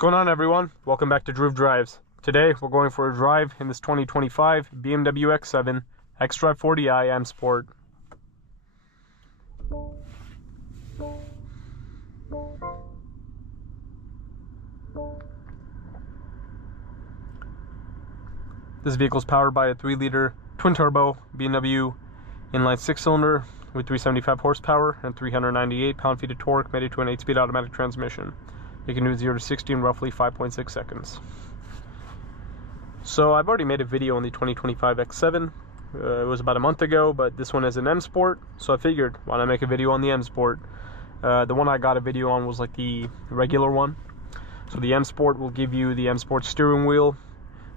What's going on, everyone? Welcome back to Groove Drives. Today we're going for a drive in this 2025 BMW X7 xDrive40i M Sport. This vehicle is powered by a 3-liter twin-turbo BMW inline 6-cylinder with 375 horsepower and 398 pound-feet of torque, mated to an 8-speed automatic transmission. You can do 0 to 60 in roughly 5.6 seconds. So I've already made a video on the 2025 X7. It was about a month ago, but this one is an M Sport, so I figured, why not make a video on the M Sport? The one I got a video on was like the regular one. So the M Sport will give you the M Sport steering wheel.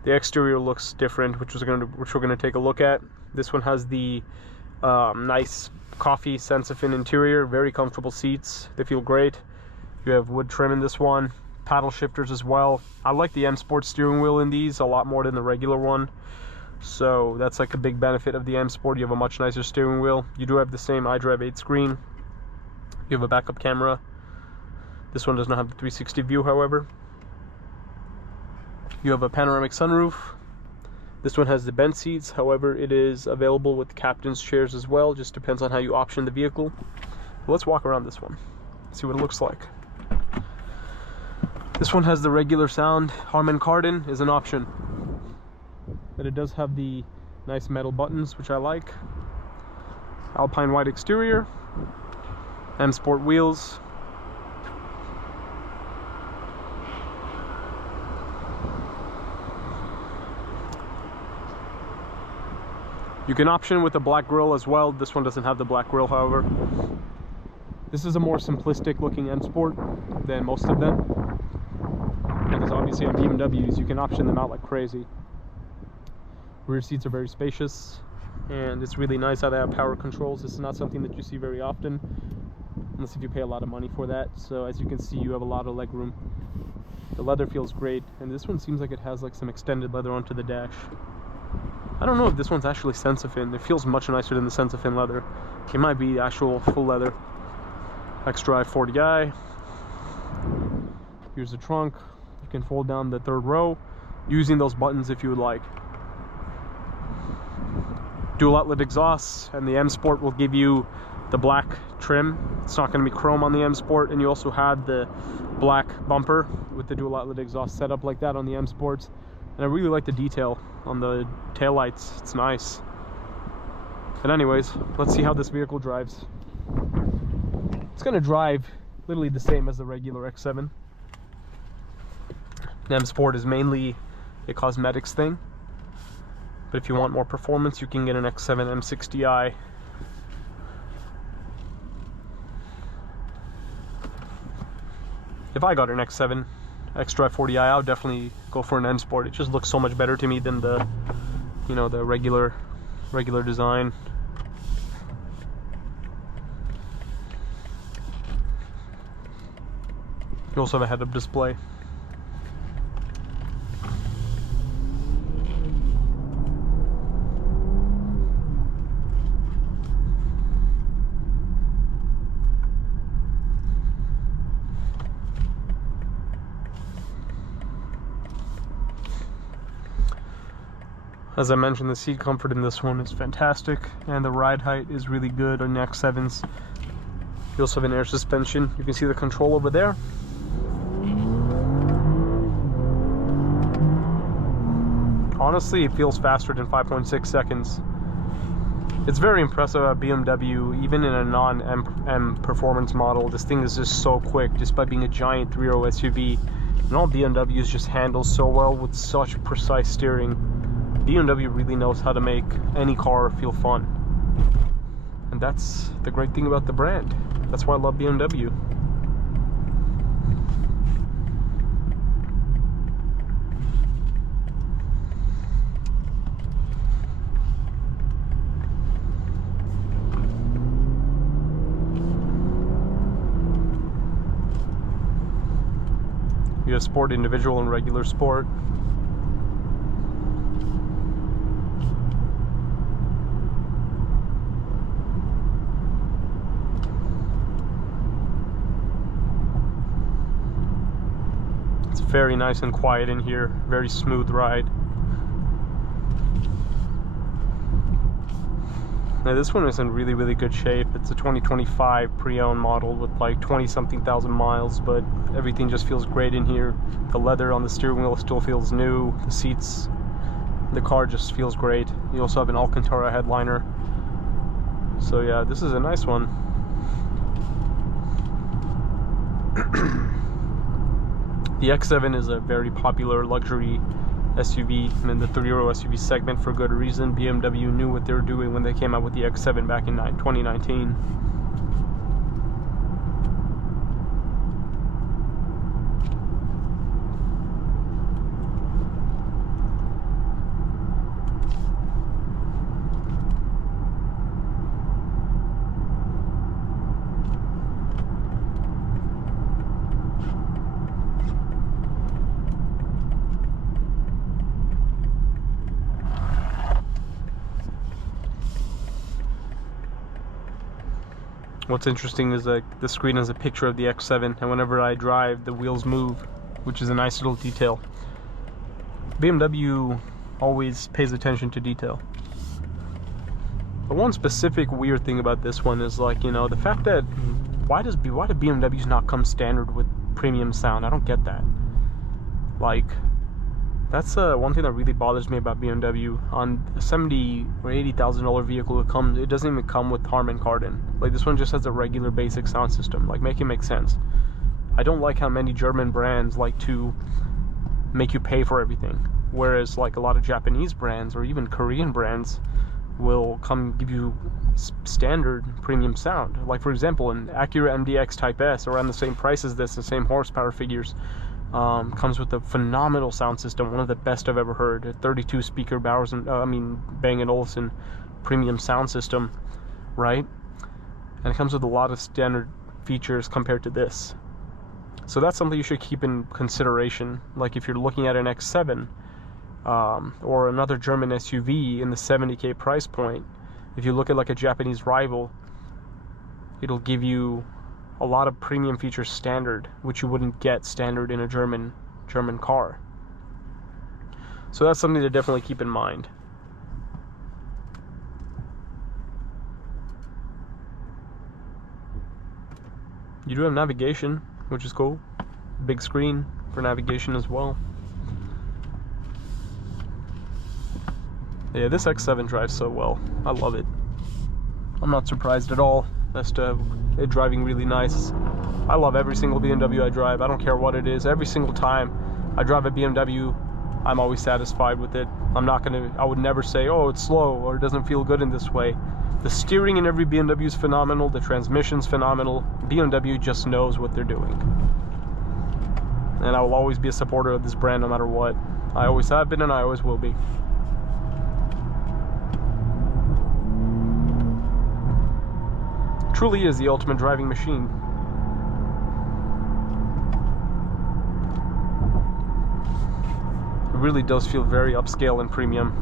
The exterior looks different, which we're going to take a look at. This one has the nice coffee Sensafin interior, very comfortable seats. They feel great. You have wood trim in this one, paddle shifters as well. I like the M Sport steering wheel in these a lot more than the regular one. So that's like a big benefit of the M Sport. You have a much nicer steering wheel. You do have the same iDrive 8 screen. You have a backup camera. This one does not have the 360 view, however. You have a panoramic sunroof. This one has the bench seats, however it is available with captain's chairs as well. Just depends on how you option the vehicle. But let's walk around this one, see what it looks like. This one has the regular sound. Harman Kardon is an option, but it does have the nice metal buttons, which I like. Alpine white exterior, M Sport wheels. You can option with a black grille as well. This one doesn't have the black grille, however. This is a more simplistic looking M Sport than most of them, because obviously on BMWs you can option them out like crazy. Rear seats are very spacious, and it's really nice how they have power controls. This is not something that you see very often, unless if you pay a lot of money for that. So as you can see, you have a lot of leg room. The leather feels great, and this one seems like it has like some extended leather onto the dash. I don't know if this one's actually Sensafin. It feels much nicer than the Sensafin leather. It might be actual full leather. xDrive40i. Here's the trunk. You can fold down the third row using those buttons if you would like. Dual outlet exhausts, and the M Sport will give you the black trim. It's not going to be chrome on the M Sport, and you also have the black bumper with the dual outlet exhaust set up like that on the M Sports. And I really like the detail on the taillights. It's nice. But anyways, let's see how this vehicle drives. It's going to drive literally the same as the regular X7. The M Sport is mainly a cosmetics thing, but if you want more performance, you can get an X7 M60i. If I got an X7 xDrive40i, I would definitely go for an M Sport. It just looks so much better to me than the, you know, the regular design. You also have a head-up display. As I mentioned, the seat comfort in this one is fantastic, and the ride height is really good on the X7s. You also have an air suspension. You can see the control over there. Honestly, it feels faster than 5.6 seconds. It's very impressive at BMW, even in a non-M performance model. This thing is just so quick, just by being a giant 3-row SUV. And all BMWs just handle so well with such precise steering. BMW really knows how to make any car feel fun. And that's the great thing about the brand. That's why I love BMW. You have Sport, Individual, and Regular Sport. very nice and quiet in here, very smooth ride. Now this one is in really, really good shape. It's a 2025 pre-owned model with like 20-something thousand miles, but everything just feels great in here. The leather on the steering wheel still feels new. The seats, the car just feels great. You also have an Alcantara headliner. So yeah, this is a nice one. The X7 is a very popular luxury SUV in the 3-row SUV segment for good reason. BMW knew what they were doing when they came out with the X7 back in 2019. What's interesting is that the screen has a picture of the X7, and whenever I drive, the wheels move, which is a nice little detail. BMW always pays attention to detail. But one specific weird thing about this one is, like, you know, the fact that why do BMWs not come standard with premium sound? I don't get that. Like, that's one thing that really bothers me about BMW. On a $70,000 or $80,000 vehicle, it doesn't even come with Harman Kardon. Like, this one just has a regular basic sound system. Like, make it make sense. I don't like how many German brands like to make you pay for everything, whereas like a lot of Japanese brands or even Korean brands will come give you standard premium sound. Like, for example, an Acura MDX Type S, around the same price as this, the same horsepower figures, comes with a phenomenal sound system, one of the best I've ever heard. A 32 speaker Bang & Olufsen premium sound system, right? And it comes with a lot of standard features compared to this. So that's something you should keep in consideration. Like, if you're looking at an X7 or another German SUV in the 70K price point, if you look at like a Japanese rival, it'll give you a lot of premium features standard, which you wouldn't get standard in a German car. So that's something to definitely keep in mind. You do have navigation, which is cool. Big screen for navigation as well. Yeah, this X7 drives so well. I love it. I'm not surprised at all as to it driving really nice. I love every single BMW I drive. I don't care what it is. Every single time I drive a BMW, I'm always satisfied with it. I would never say, oh, it's slow or it doesn't feel good in this way. The steering in every BMW is phenomenal. The transmission's phenomenal. BMW just knows what they're doing. And I will always be a supporter of this brand no matter what. I always have been and I always will be. Truly is the ultimate driving machine. It really does feel very upscale and premium.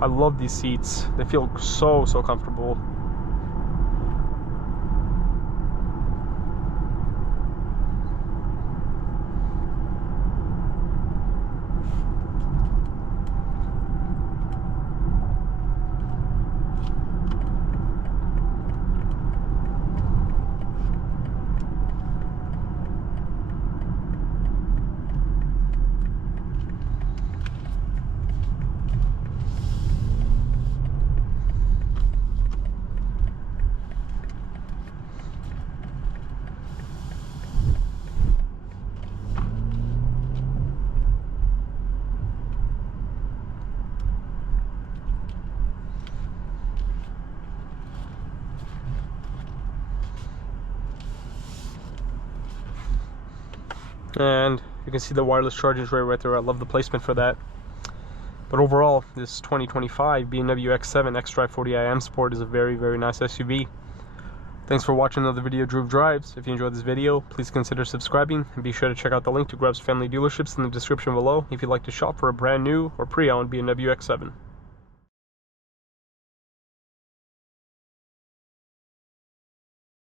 I love these seats. They feel so comfortable. And you can see the wireless charging tray right there. I love the placement for that. But overall, this 2025 BMW X7 xDrive40i M Sport is a very nice SUV. Thanks for watching another video of Drew Drives. If you enjoyed this video, please consider subscribing and be sure to check out the link to Grubb's family dealerships in the description below if you'd like to shop for a brand new or pre-owned BMW X7.